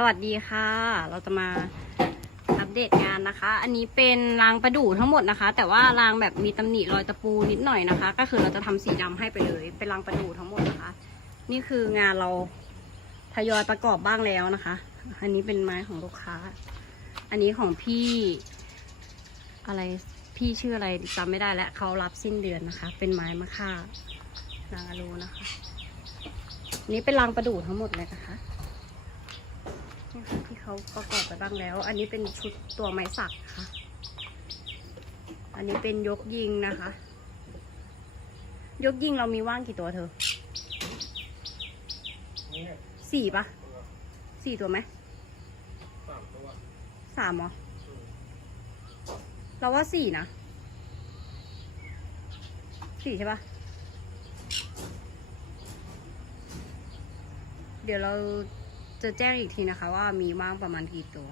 สวัสดีค่ะ เราจะมาอัปเดตงานนะคะ อันนี้เป็นรางประดู่ทั้งหมดนะคะ แต่ว่ารางแบบมีตำหนิรอยตะปูนิดหน่อยนะคะ ก็คือเราจะทำสีดำให้ไปเลย เป็นรางประดู่ทั้งหมดนะคะ นี่คืองานเราทยอยประกอบบ้างแล้วนะคะ อันนี้เป็นไม้ของลูกค้า อันนี้ของพี่ อะไรพี่ชื่ออะไรจำไม่ได้แล้วเขารับสิ้นเดือนนะคะ เป็นไม้มะค่านางอโลนะคะนนี้เป็นรางประดู่ทั้งหมดเลยนะคะ เขาประกอบไปบ้างแล้ว อันนี้เป็นชุดตัวไม้สักค่ะ อันนี้เป็นยกยิงนะคะ ยกยิงเรามีว่างกี่ตัวเธอเนี่ยสี่ปะสี่ตัวไหมสามตัวสามเหรออืมเราว่าสี่นะสี่ใช่ปะเดี๋ยวเรา จะแจ้งอีกทีนะคะ ว่ามีว่างประมาณกี่ตัว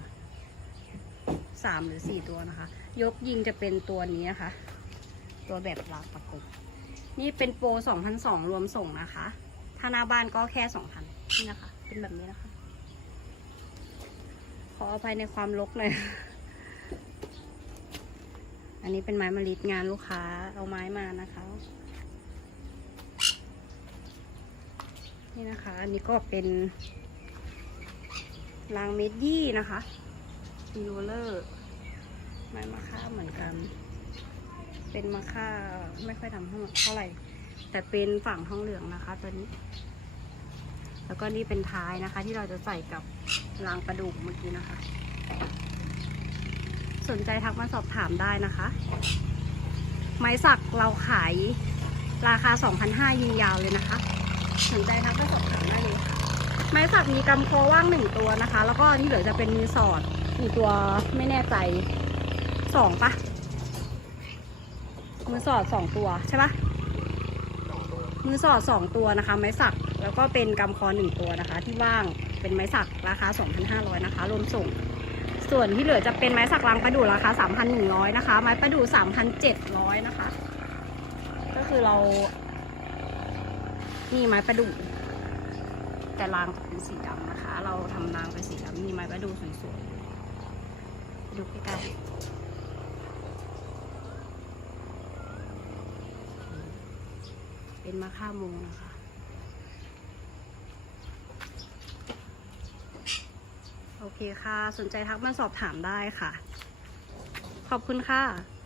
สามหรือสี่ตัวนะคะ ยกยิงจะเป็นตัวนี้นะคะ ตัวแบบลากประกบนี่เป็นโปรสองพันสองรวมส่งนะคะถ้าหน้าบ้านก็แค่สองพันนี่นะคะ เป็นแบบนี้นะคะ ขออภัยในความรกหน่อยอันนี้เป็นไม้มะลิดงานลูกค้าเอาไม้มานะคะ นี่นะคะ อันนี้ก็เป็น รางเมดยี่นะคะมีโรเลอร์ไม้มะค่าเหมือนกัน เป็นมะค่าไม่ค่อยทำเท่าไหร่ แต่เป็นฝั่งทองเหลืองนะคะตัวนี้ แล้วก็นี่เป็นท้ายนะคะ ที่เราจะใส่กับรางประดุกเมื่อกี้นะคะ สนใจทักมาสอบถามได้นะคะ ไม้สักเราขายราคา 2,500ยิงยาวเลยนะคะ สนใจทักมาสอบถามได้เลย ไม้สักมีกำโคว่างหนึ่งตัวนะคะ แล้วก็ที่เหลือจะเป็นมือสอดมีตัวไม่แน่ใจสองปะมือสอดสองตัวใช่ปะมือสอดสองตัวนะคะ ไม้สักแล้วก็เป็นกำคอหนึ่งตัวนะคะ ที่ว่างเป็นไม้สักราคา 2,500 นะคะ รวมส่ง ส่วนที่เหลือจะเป็นไม้สักรางประดู่ราคา 3,100 นะคะ ไม้ประดู่3,700 นะคะ ก็คือเรา นี่ไม้ประดู่ แต่รางจะเป็นสีดำนะคะ เราทำรางเป็นสีดำนี่ไม้ประดูสวยๆดูใกล้ๆเป็นมะค่ามงนะคะ โอเคค่ะ สนใจทักมาสอบถามได้ค่ะ ขอบคุณค่ะ